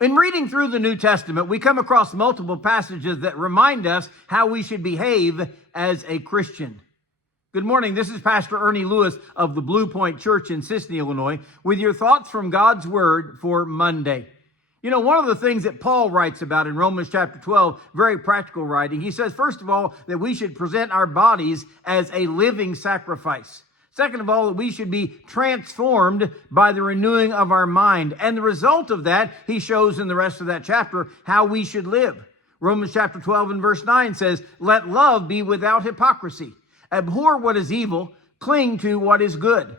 In reading through the New Testament, we come across multiple passages that remind us how we should behave as a Christian. Good morning. This is Pastor Ernie Lewis of the Blue Point Church in Sisseton, Illinois, with your thoughts from God's Word for Monday. You know, one of the things that Paul writes about in Romans chapter 12, very practical writing, he says, first of all, that we should present our bodies as a living sacrifice. Second of all, that we should be transformed by the renewing of our mind. And the result of that, he shows in the rest of that chapter how we should live. Romans chapter 12 and verse 9 says, "Let love be without hypocrisy. Abhor what is evil, cling to what is good."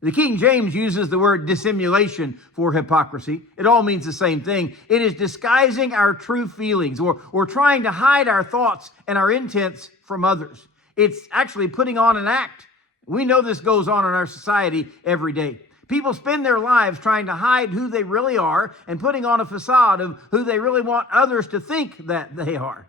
The King James uses the word dissimulation for hypocrisy. It all means the same thing. It is disguising our true feelings or trying to hide our thoughts and our intents from others. It's actually putting on an act. We know this goes on in our society every day. People spend their lives trying to hide who they really are and putting on a facade of who they really want others to think that they are.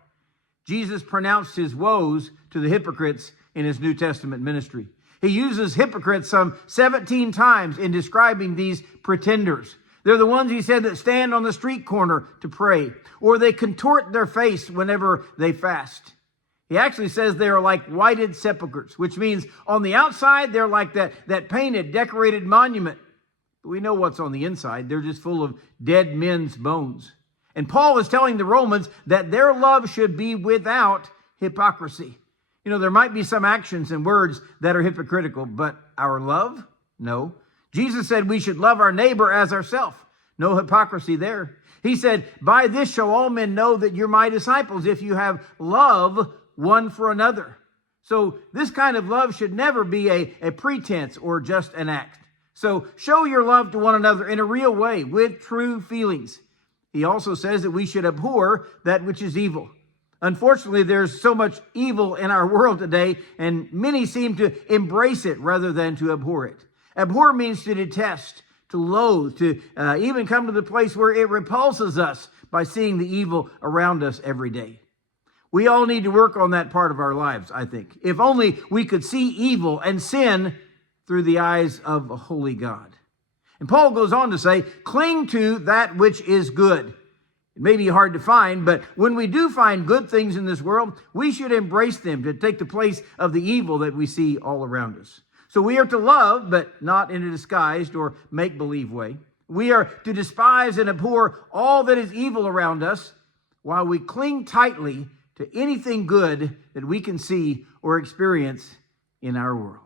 Jesus pronounced his woes to the hypocrites in his New Testament ministry. He uses hypocrites some 17 times in describing these pretenders. They're the ones, he said, that stand on the street corner to pray, or they contort their face whenever they fast. He actually says they are like whited sepulchres, which means on the outside, they're like that painted, decorated monument. But we know what's on the inside. They're just full of dead men's bones. And Paul is telling the Romans that their love should be without hypocrisy. You know, there might be some actions and words that are hypocritical, but our love? No. Jesus said we should love our neighbor as ourselves. No hypocrisy there. He said, "By this shall all men know that you're my disciples, if you have love one for another." So this kind of love should never be a pretense or just an act. So show your love to one another in a real way with true feelings. He also says that we should abhor that which is evil. Unfortunately, there's so much evil in our world today, and many seem to embrace it rather than to abhor it. Abhor means to detest, to loathe, to even come to the place where it repulses us by seeing the evil around us every day. We all need to work on that part of our lives, I think. If only we could see evil and sin through the eyes of a holy God. And Paul goes on to say, cling to that which is good. It may be hard to find, but when we do find good things in this world, we should embrace them to take the place of the evil that we see all around us. So we are to love, but not in a disguised or make-believe way. We are to despise and abhor all that is evil around us, while we cling tightly to anything good that we can see or experience in our world.